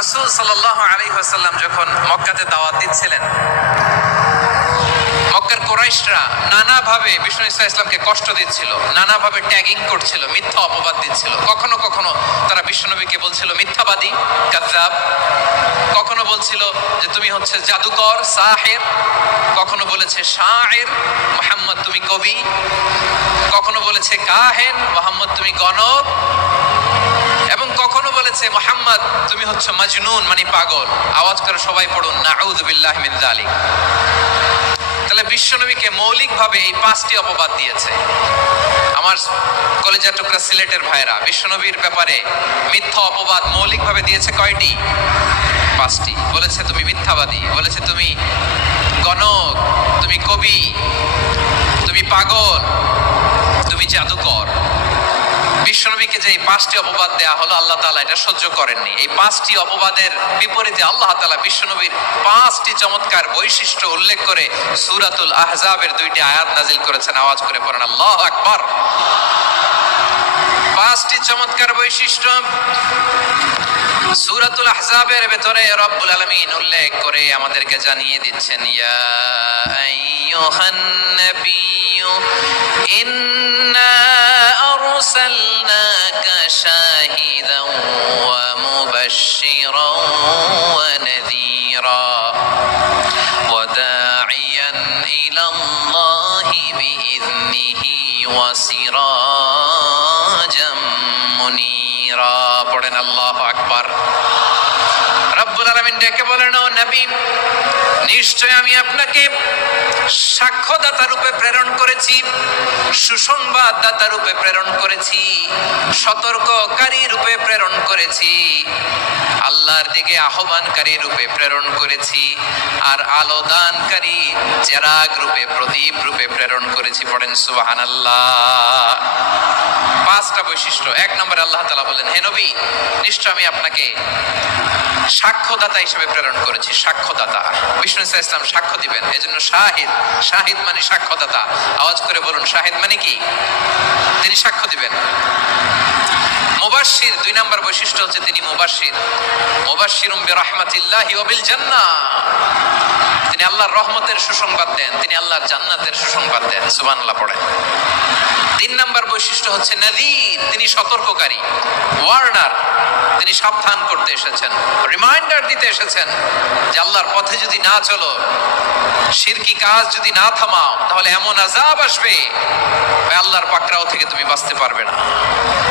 রাসূল সাল্লাল্লাহু আলাইহি ওয়াসাল্লাম যখন মক্কাতে দাওয়াত দিচ্ছিলেন, মক্কার কুরাইশরা নানাভাবে বিষ্ণু ইসা ইসলামকে কষ্ট দিচ্ছিল, নানাভাবে ট্যাগিং করছিল, মিথ্যা অপবাদ দিচ্ছিল। কখনো কখনো তারা বিশ্বনবীকে বলছিল মিথ্যাবাদী, কাযযাব। কখনো বলছিল যে তুমি হচ্ছে জাদুকর, সাহির। কখনো বলেছে শায়ের, মুহাম্মদ তুমি কবি। কখনো বলেছে কাহেন, মুহাম্মদ তুমি গণক। এবং কখনো বলেছে মুহাম্মদ তুমি হচ্ছে মাজনুন, মানে পাগল। আওয়াজ করে সবাই পড়ুন নাউযু বিল্লাহি মিন যালিক। তাহলে বিশ্বনবীকে মৌলিকভাবে এই পাঁচটি অপবাদ দিয়েছে। আমার কলেজের টুকরা সিলেটের ভাইরা, বিশ্বনবীর ব্যাপারে মিথ্যা অপবাদ মৌলিকভাবে দিয়েছে কয়টি? পাঁচটি। বলেছে তুমি মিথ্যাবাদী, বলেছে তুমি গণক, তুমি কবি, তুমি পাগল, তুমি জাদুকর। বিশ্বনবীকে যে এই পাঁচটি অপবাদ দেয়া হলো, আল্লাহ তাআলা এটা সহ্য করেননি। এই পাঁচটি অপবাদের বিপরীতে আল্লাহ তাআলা বিশ্বনবীর পাঁচটি চমৎকার বৈশিষ্ট্য উল্লেখ করে সূরাতুল আহজাবের 2টি আয়াত নাজিল করেছেন। আওয়াজ করে পড়েন আল্লাহু আকবার। পাঁচটি চমৎকার বৈশিষ্ট্য সূরাতুল আহজাবের ভেতরে রব্বুল আলামিন উল্লেখ করে আমাদেরকে জানিয়ে দিচ্ছেন, ইয়া আইয়ুহান নাবিয়্যু ইন্না আরসালনাকা শাহিদান ওয়া মুবাশশিরান ওয়া নাযীরা ওয়া দা'iয়ান ইলাল্লাহি বিইذনিহি ওয়া সিরাজাম মুনীরা। পড়েন আল্লাহু আকবার। রব্বুল আলামিন ডেকে বলেন, ও নবী, নিশ্চয় আমি আপনাকে সাক্ষ্যদাতা রূপে প্রেরণ করেছি, সুসংবাদদাতা রূপে প্রেরণ করেছি, সতর্ককারী রূপে প্রেরণ করেছি, আল্লাহর দিকে আহ্বানকারী রূপে প্রেরণ করেছি, আর আলো দানকারী চেরাগ রূপে, প্রদীপ রূপে প্রেরণ করেছি। পড়েন সুবহানাল্লাহ। পাঁচটা বৈশিষ্ট্য। এক নম্বরে আল্লাহ তাআলা বলেন, হে নবী, নিশ্চয় আমি আপনাকে সাক্ষ্যদাতা হিসেবে প্রেরণ করেছি। সাক্ষ্যদাতা, বিষ্ণু ইসা ইসলাম সাক্ষ্য দিবেন, এজন্য শাহিদ। শাহিদ মানে সাক্ষ্যদাতা। আওয়াজ করে বলুন শাহিদ মানে কি? তিনি সাক্ষ্য দিবেন। মুবাশশির, 2 নম্বর বৈশিষ্ট্য হচ্ছে তিনি মুবাশশির। মুবাশশিরুম বিরাহমাতিল্লাহি ওয়া বিল জান্নাহ। তিনি আল্লাহর রহমতের সুসংবাদ দেন, তিনি আল্লাহর জান্নাতের সুসংবাদ দেন। সুবহানাল্লাহ পড়েন। 3 নম্বর বৈশিষ্ট্য হচ্ছে নাযীর, তিনি সতর্ককারী, ওয়ার্নার। তিনি সাবধান করতে এসেছেন, রিমাইন্ডার দিতে এসেছেন যে আল্লাহর পথে যদি না চলো, শিরকি কাজ যদি না থামাও, তাহলে এমন আযাব আসবে আল্লাহর পাকড়াও থেকে তুমি বাঁচতে পারবে না।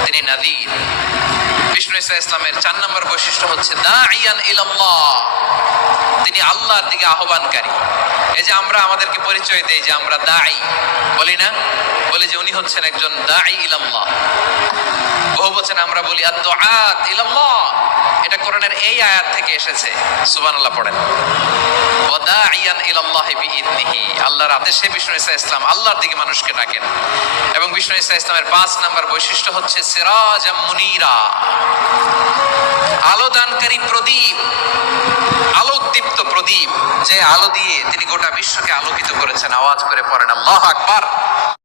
তিনি নাযীর। বিষ্ণু ইসা ইসলামের 4 নম্বর বৈশিষ্ট্য হচ্ছে দাঈয়ান ইলাল্লাহ, তিনি আল্লাহর দিকে আহ্বানকারী। এই যে আমরা আমাদেরকে পরিচয় দেই যে আমরা দাঈ, বলি না? বলি যে উনি হচ্ছেন একজন দাঈ ইলাল্লাহ। বহু বচনে আমরা বলি আদ-দুআত ইলাল্লাহ। এটা কোরআনের এই আয়াত থেকে এসেছে। সুবহানাল্লাহ পড়েন। ওয়া দাঈয়ান ইলাল্লাহি বিইذনিহি, আল্লাহর আদেশে বিষ্ণু ইসা ইসলাম আল্লাহর দিকে মানুষকে ডাকেন। এবং বিষ্ণু ইসা ইসলামের 5 নম্বর বৈশিষ্ট্য হচ্ছে সিরাজাম মুনীরা, আলো দানকারী প্রদীপ, আলোকদীপ্ত প্রদীপ, যে আলো দিয়ে তিনি গোটা বিশ্বকে আলোকিত করেছেন। আওয়াজ করে পড়েন আল্লাহু আকবার।